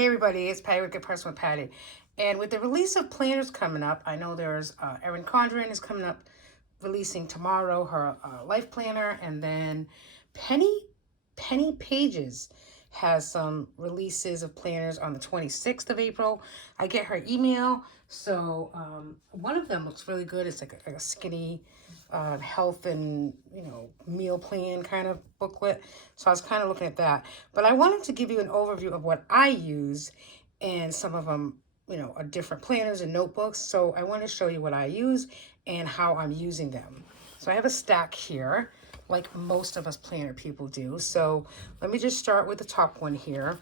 Hey everybody, it's Patty with Good Person with Patty. And with the release of planners coming up, I know there's Erin Condren is coming up, releasing tomorrow her life planner, and then Penny Pages has some releases of planners on the 26th of April. I get her email, so one of them looks really good. It's like a skinny health and meal plan kind of booklet. So I was kind of looking at that, but I wanted to give you an overview of what I use, and some of them are different planners and notebooks. So I want to show you what I use and how I'm using them. So I have a stack here, like most of us planner people do. So let me just start with the top one here.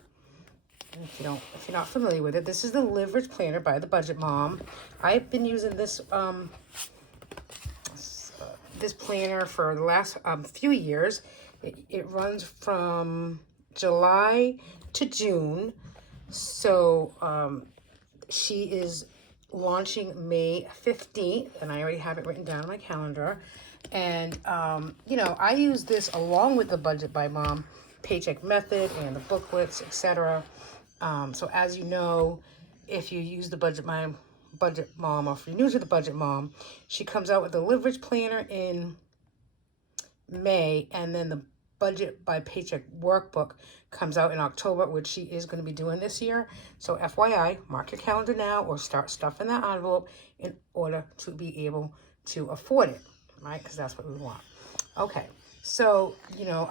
If you're not familiar with it, this is the Live Rich Planner by the Budget Mom. I've been using this this planner for the last few years. It runs from July to June. So she is launching May 15th, and I already have it written down on my calendar. And, I use this along with the Budget by Mom Paycheck Method and the booklets, etc. So as you know, if you use the Budget Mom, or if you're new to the Budget Mom, she comes out with the Live Rich Planner in May, and then the Budget by Paycheck workbook comes out in October, which she is going to be doing this year. So FYI, mark your calendar now or start stuffing that envelope in order to be able to afford it, right? Because that's what we want. Okay, so,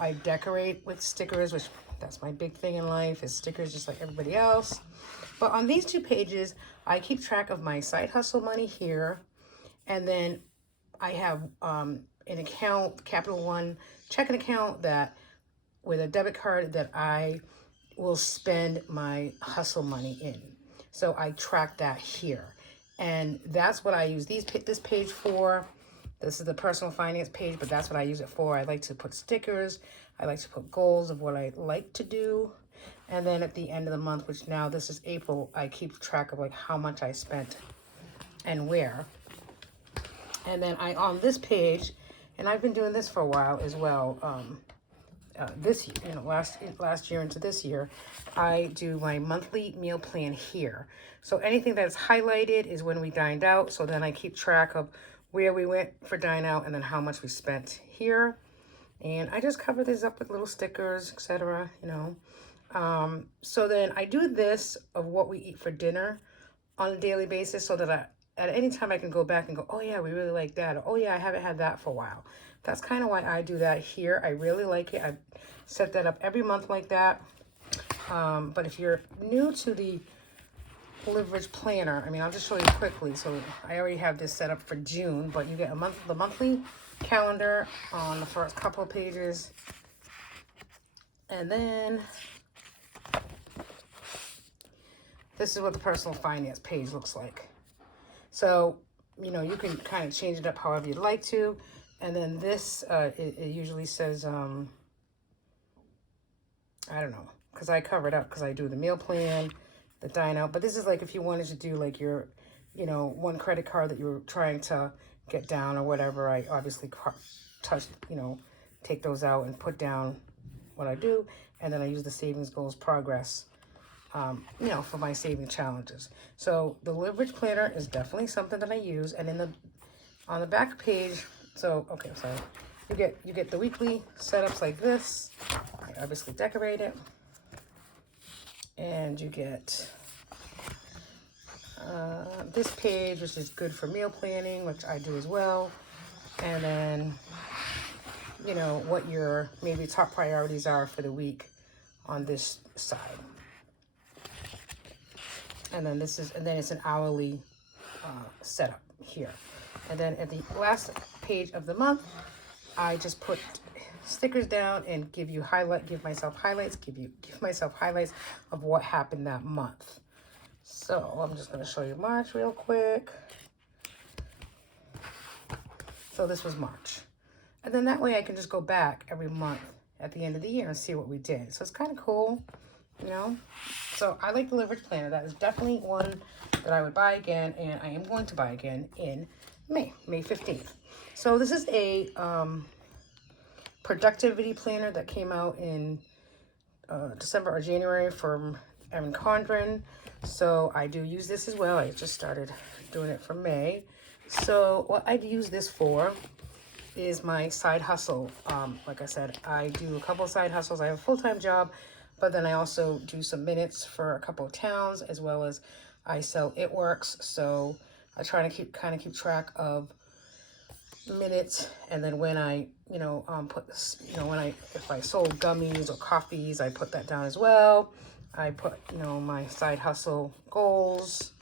I decorate with stickers, which that's my big thing in life, is stickers just like everybody else. But on these two pages, I keep track of my side hustle money here. And then I have an account, Capital One checking account, that with a debit card that I will spend my hustle money in. So I track that here. And that's what I use this page for. This is the personal finance page, but that's what I use it for. I like to put stickers. I like to put goals of what I like to do. And then at the end of the month, which now this is April, I keep track of like how much I spent and where. And then on this page, and I've been doing this for a while as well, this year, last year into this year, I do my monthly meal plan here. So anything that's highlighted is when we dined out. So then I keep track of where we went for dine out and then how much we spent here. And I just cover this up with little stickers, etc. So then I do this of what we eat for dinner on a daily basis, so that at any time I can go back and go, oh yeah, we really like that. Or, oh yeah, I haven't had that for a while. That's kind of why I do that here. I really like it. I set that up every month like that. But if you're new to the Live Rich Planner, I'll just show you quickly. So I already have this set up for June, but you get the monthly calendar on the first couple of pages. And then this is what the personal finance page looks like. So, you can kind of change it up however you'd like to. And then this, it usually says, I don't know, because I cover it up because I do the meal plan, the dine out. But this is like if you wanted to do like your, one credit card that you're trying to get down or whatever. I obviously take those out and put down what I do. And then I use the savings goals progress, for my saving challenges. So the Live Rich Planner is definitely something that I use. And on the back page, you get the weekly setups like this. I obviously decorate it. And you get this page, which is good for meal planning, which I do as well. And then, what your maybe top priorities are for the week on this side. And then it's an hourly setup here. And then at the last page of the month, I just put stickers down and give myself highlights of what happened that month. So I'm just going to show you March real quick. So this was March. And then that way I can just go back every month at the end of the year and see what we did. So it's kind of cool, So I like the Live Rich Planner. That is definitely one that I would buy again, and I am going to buy again in May 15th. So this is a productivity planner that came out in December or January from Erin Condren. So I do use this as well. I just started doing it for May. So what I use this for is my side hustle. Like I said, I do a couple of side hustles. I have a full-time job, but then I also do some minutes for a couple of towns, as well as I sell It Works. So I try to keep track of minutes, and then when I if I sold gummies or coffees, I put that down as well. I put my side hustle goals,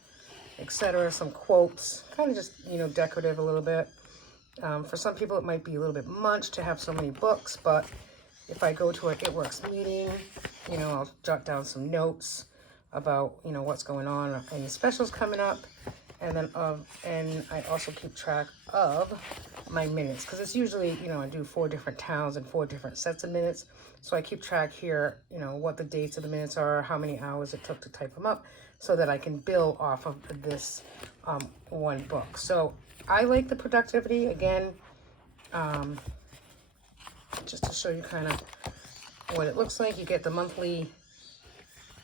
etc., some quotes, kind of just decorative a little bit. For some people it might be a little bit much to have so many books, but if I go to an It Works meeting, I'll jot down some notes about what's going on, any specials coming up. And then and I also keep track of my minutes, because it's usually I do 4 different towns and 4 different sets of minutes. So I keep track here, what the dates of the minutes are, how many hours it took to type them up, so that I can bill off of this one book. So I like the productivity. Again, just to show you kind of what it looks like. You get the monthly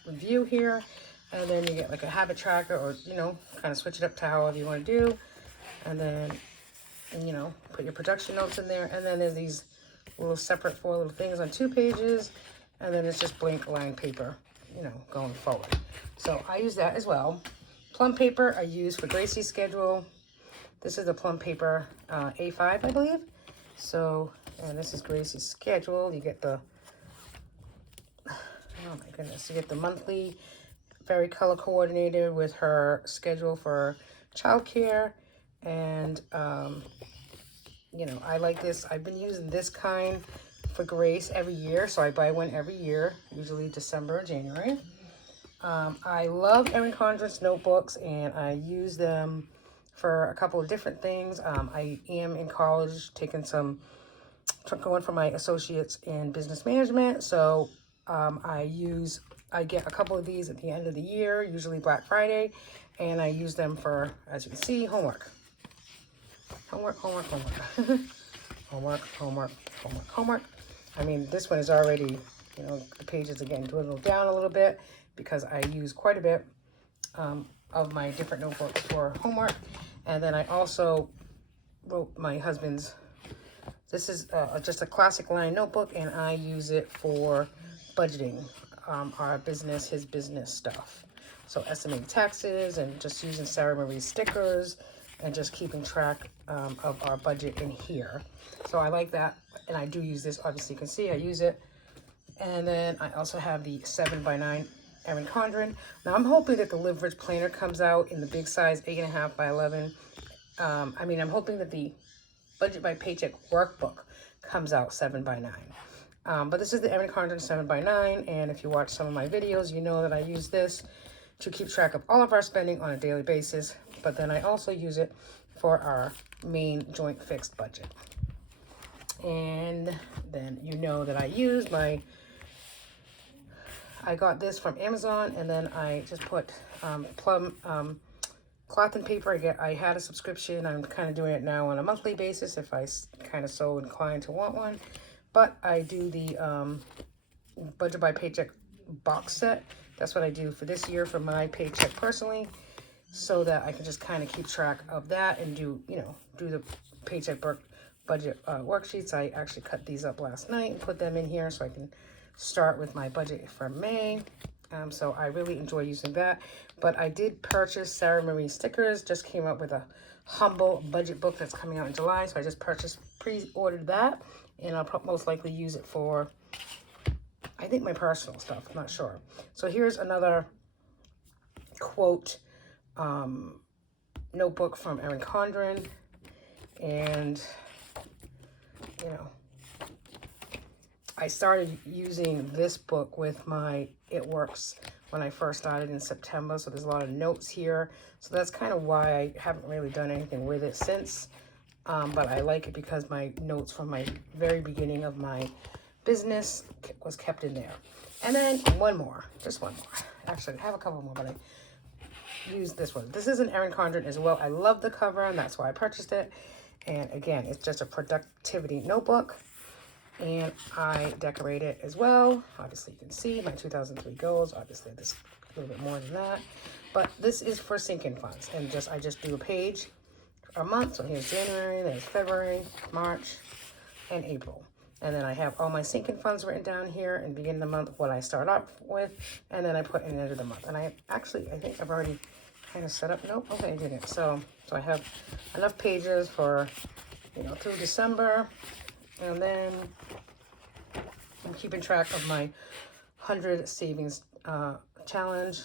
review here, and then you get like a habit tracker, or kind of switch it up to however you want to do, and then put your production notes in there. And then there's these little separate 4 little things on 2 pages, and then it's just blank line paper going forward. So I use that as well. Plum paper I use for Gracie's schedule. This is the plum paper A5, I believe. So, and this is Gracie's schedule. You get the, oh my goodness, you get the monthly, very color coordinated with her schedule for childcare. And I like this. I've been using this kind for Grace every year, so I buy one every year, usually December or January. I love Erin Condren's notebooks, and I use them for a couple of different things. I am in college going for my associates in business management, so I get a couple of these at the end of the year, usually Black Friday, and I use them for, as you can see, homework. Homework. Homework. I mean, this one is already, the pages again dwindled down a little bit, because I use quite a bit of my different notebooks for homework. And then I also wrote my husband's, this is just a classic line notebook, and I use it for budgeting his business stuff. So estimating taxes, and just using Sarah Marie's stickers, and just keeping track of our budget in here. So I like that, and I do use this. Obviously, you can see I use it. And then I also have the 7x9 Erin Condren. Now I'm hoping that the Live Rich Planner comes out in the big size, 8.5 by 11. I'm hoping that the Budget by Paycheck workbook comes out 7x9. But this is the Erin Condren 7x9, and if you watch some of my videos, you know that I use this to keep track of all of our spending on a daily basis. But then I also use it for our main joint fixed budget. And then that I use I got this from Amazon, and then I just put Plum cloth and paper. I had a subscription. I'm kind of doing it now on a monthly basis if I kind of so inclined to want one. But I do the Budget by Paycheck box set. That's what I do for this year for my paycheck personally, so that I can just kind of keep track of that and do the paycheck budget worksheets. I actually cut these up last night and put them in here so I can start with my budget for May. So I really enjoy using that. But I did purchase Sarah Marie stickers. Just came up with a humble budget book that's coming out in July. So I just pre-ordered that, and I'll most likely use it for, I think, my personal stuff. I'm not sure. So here's another quote notebook from Erin Condren. And, I started using this book with my It Works when I first started in September. So there's a lot of notes here. So that's kind of why I haven't really done anything with it since. But I like it because my notes from my very beginning of my business was kept in there. And then just one more. Actually, I have a couple more, but I use this one. This is an Erin Condren as well. I love the cover, and that's why I purchased it. And again, it's just a productivity notebook. and I decorate it as well. Obviously, you can see my 2003 goals. Obviously, this a little bit more than that, but this is for sinking funds, and I just do a page a month. So here's January, there's February, March, and April. And then I have all my sinking funds written down here and begin the month, what I start off with, and then I put in the end of the month. And I think I've already kind of set up. Nope, okay, I didn't. So I have enough pages for, you know, through December. And then I'm keeping track of my 100 savings challenge.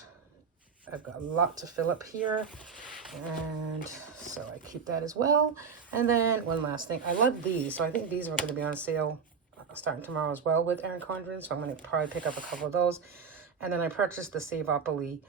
I've got a lot to fill up here, and so I keep that as well. And then one last thing, I love these, so I think these are going to be on sale starting tomorrow as well with Erin Condren, so I'm going to probably pick up a couple of those. And then I purchased the Saveopoly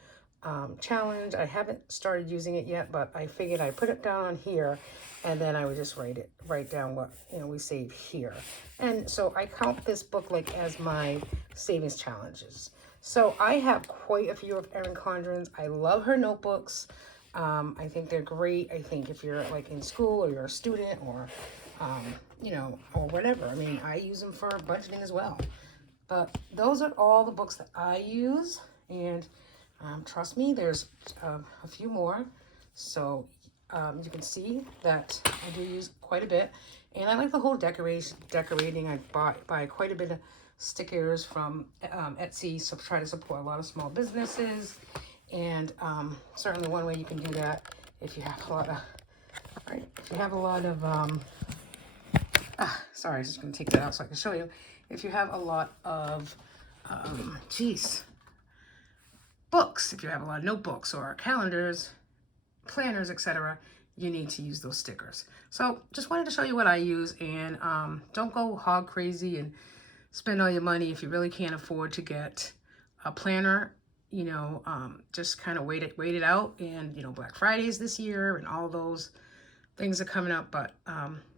challenge. I haven't started using it yet, but I figured I put it down on here, and then I would just write down what, you know, we save here. And so I count this book like as my savings challenges. So I have quite a few of Erin Condren's. I love her notebooks. I think they're great. I think if you're like in school or you're a student or, you know, or whatever. I mean, I use them for budgeting as well. But those are all the books that I use. And trust me, there's a few more. So you can see that I do use quite a bit. And I like the whole decorating. I buy quite a bit of stickers from Etsy, so try to support a lot of small businesses. And certainly one way you can do that, if you have a lot of, sorry, I was just going to take that out so I can show you. If you have a lot of, books, if you have a lot of notebooks or calendars, planners, etc., you need to use those stickers. So just wanted to show you what I use, and don't go hog crazy and spend all your money if you really can't afford to get a planner. You know, just kind of wait it out. And, you know, Black Fridays this year and all those things are coming up. But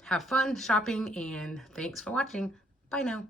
have fun shopping, and thanks for watching. Bye now.